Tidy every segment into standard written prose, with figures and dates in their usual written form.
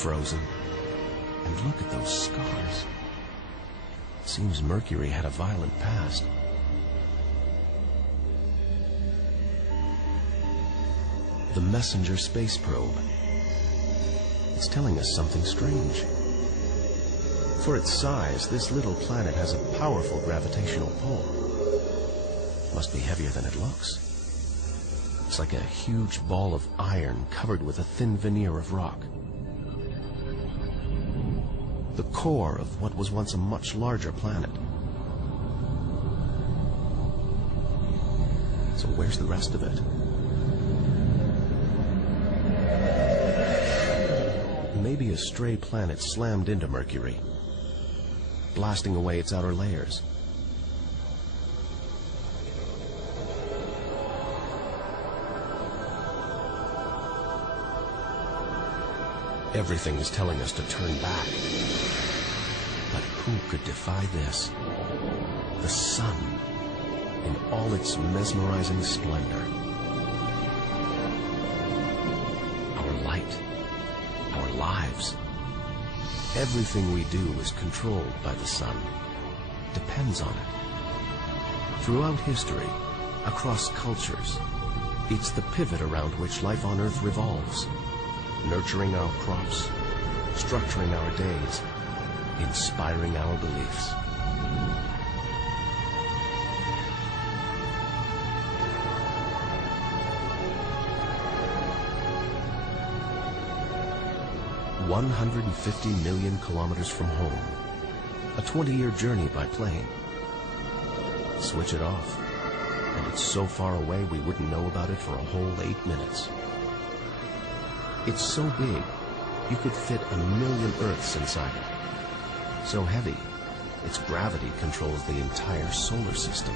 frozen. And look at those scars. Seems Mercury had a violent past. The Messenger space probe. It's telling us something strange. For its size, this little planet has a powerful gravitational pull. Must be heavier than it looks. It's like a huge ball of iron covered with a thin veneer of rock. The core of what was once a much larger planet. So where's the rest of it? Maybe a stray planet slammed into Mercury, blasting away its outer layers. Everything is telling us to turn back. But who could defy this? The sun, in all its mesmerizing splendor. Our light, our lives. Everything we do is controlled by the sun, depends on it. Throughout history, across cultures, it's the pivot around which life on Earth revolves. Nurturing our crops, structuring our days, inspiring our beliefs. $150 million kilometers from home, a 20-year journey by plane. Switch it off, and it's so far away we wouldn't know about it for a whole 8 minutes. It's so big, you could fit 1 million Earths inside it. So heavy, its gravity controls the entire solar system.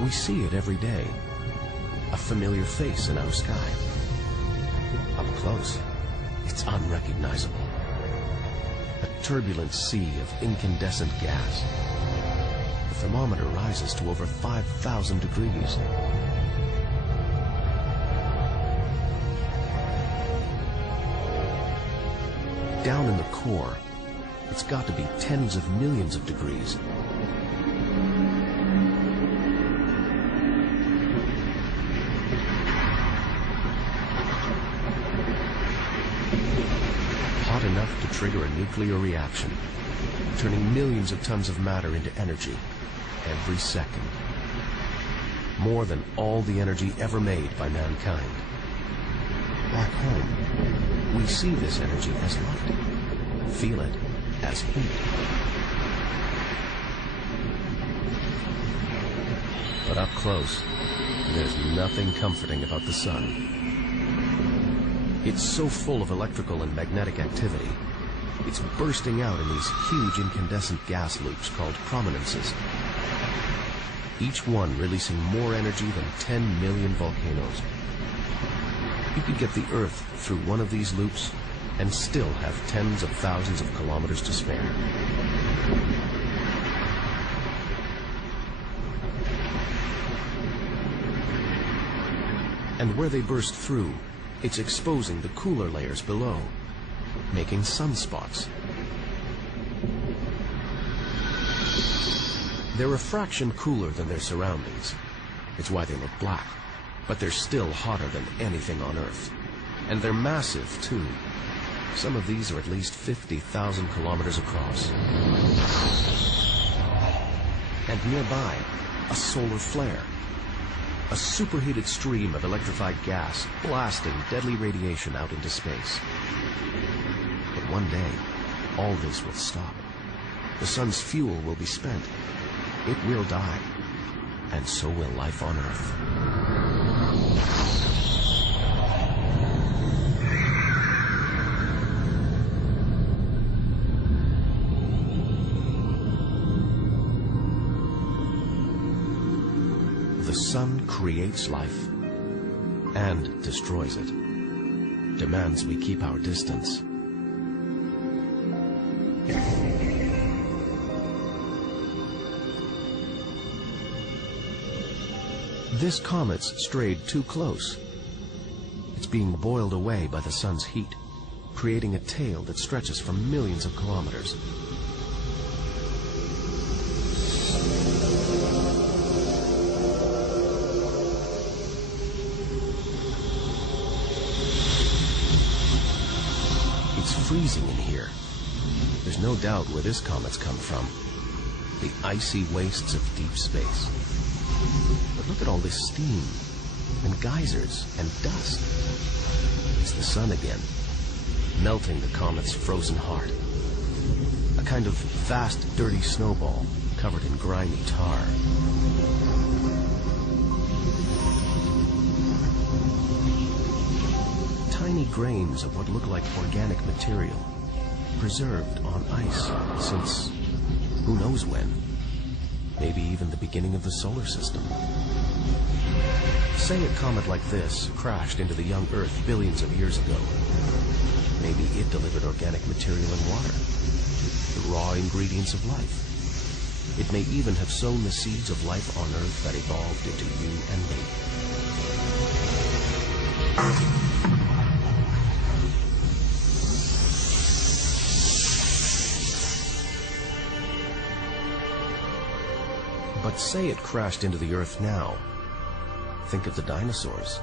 We see it every day. A familiar face in our sky. Up close, it's unrecognizable. A turbulent sea of incandescent gas. The thermometer rises to over 5,000 degrees. Down in the core, it's got to be tens of millions of degrees. Hot enough to trigger a nuclear reaction, turning millions of tons of matter into energy every second. More than all the energy ever made by mankind. Back home, we see this energy as light, feel it as heat. But up close, there's nothing comforting about the sun. It's so full of electrical and magnetic activity. It's bursting out in these huge incandescent gas loops called prominences. Each one releasing more energy than 10 million volcanoes. You could get the Earth through one of these loops and still have tens of thousands of kilometers to spare. And where they burst through, it's exposing the cooler layers below, making sunspots. They're a fraction cooler than their surroundings. It's why they look black, but they're still hotter than anything on Earth. And they're massive, too. Some of these are at least 50,000 kilometers across. And nearby, a solar flare. A superheated stream of electrified gas blasting deadly radiation out into space. But one day, all this will stop. The sun's fuel will be spent. It will die. And so will life on Earth. The sun creates life, and destroys it, demands we keep our distance. This comet's strayed too close. It's being boiled away by the sun's heat, creating a tail that stretches for millions of kilometers. It's freezing in here. There's no doubt where this comet's come from. The icy wastes of deep space. But look at all this steam, and geysers, and dust. It's the sun again, melting the comet's frozen heart. A kind of vast, dirty snowball covered in grimy tar. Tiny grains of what look like organic material, preserved on ice since who knows when. Maybe even the beginning of the solar system. Say a comet like this crashed into the young Earth billions of years ago. Maybe it delivered organic material and water, the raw ingredients of life. It may even have sown the seeds of life on Earth that evolved into you and me. But say it crashed into the Earth now. Think of the dinosaurs,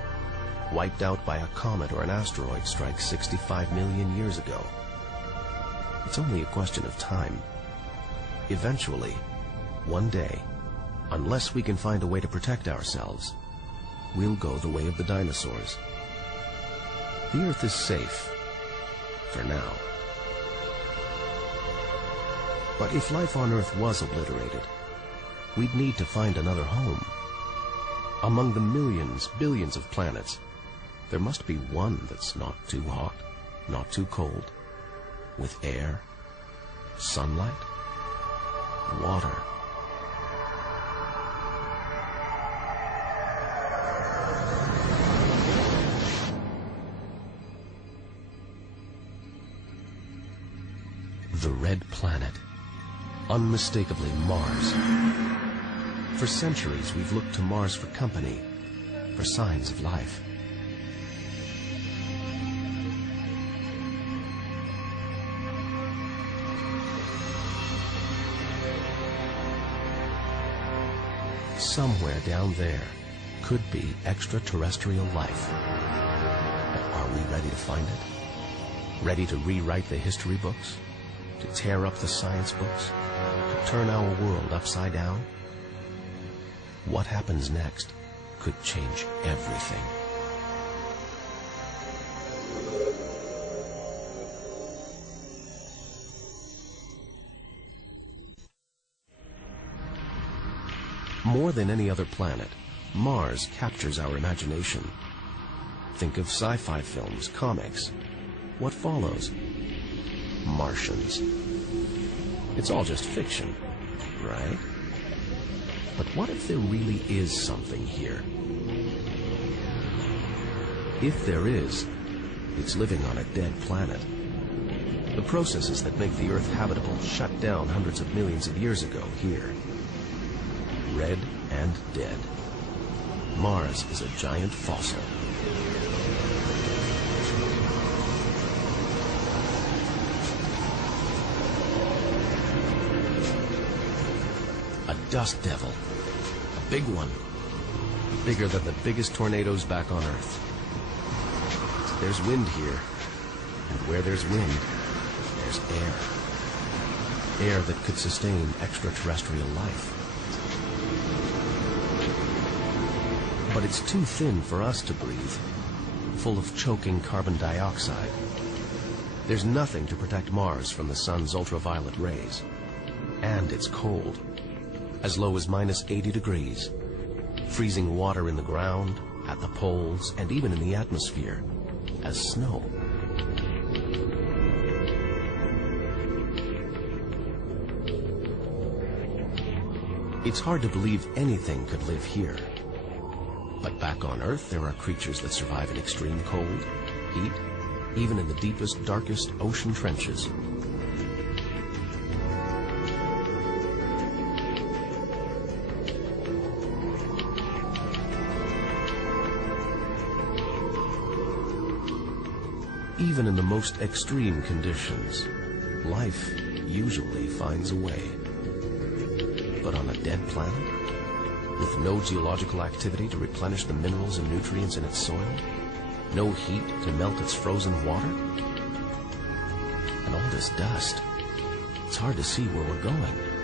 wiped out by a comet or an asteroid strike 65 million years ago. It's only a question of time. Eventually, one day, unless we can find a way to protect ourselves, we'll go the way of the dinosaurs. The Earth is safe, for now. But if life on Earth was obliterated, we'd need to find another home. Among the millions, billions of planets, there must be one that's not too hot, not too cold, with air, sunlight, water. The red planet, unmistakably Mars. For centuries, we've looked to Mars for company, for signs of life. Somewhere down there could be extraterrestrial life. But are we ready to find it? Ready to rewrite the history books? To tear up the science books? To turn our world upside down? What happens next could change everything. More than any other planet, Mars captures our imagination. Think of sci-fi films, comics. What follows? Martians. It's all just fiction, right? But what if there really is something here? If there is, it's living on a dead planet. The processes that make the Earth habitable shut down hundreds of millions of years ago here. Red and dead. Mars is a giant fossil. A dust devil. A big one. Bigger than the biggest tornadoes back on Earth. There's wind here. And where there's wind, there's air. Air that could sustain extraterrestrial life. But it's too thin for us to breathe, full of choking carbon dioxide. There's nothing to protect Mars from the sun's ultraviolet rays. And it's cold, as low as -80 degrees, freezing water in the ground, at the poles, and even in the atmosphere, as snow. It's hard to believe anything could live here. But back on Earth, there are creatures that survive in extreme cold, heat, even in the deepest, darkest ocean trenches. Even in the most extreme conditions, life usually finds a way. But on a dead planet, with no geological activity to replenish the minerals and nutrients in its soil, no heat to melt its frozen water, and all this dust, it's hard to see where we're going.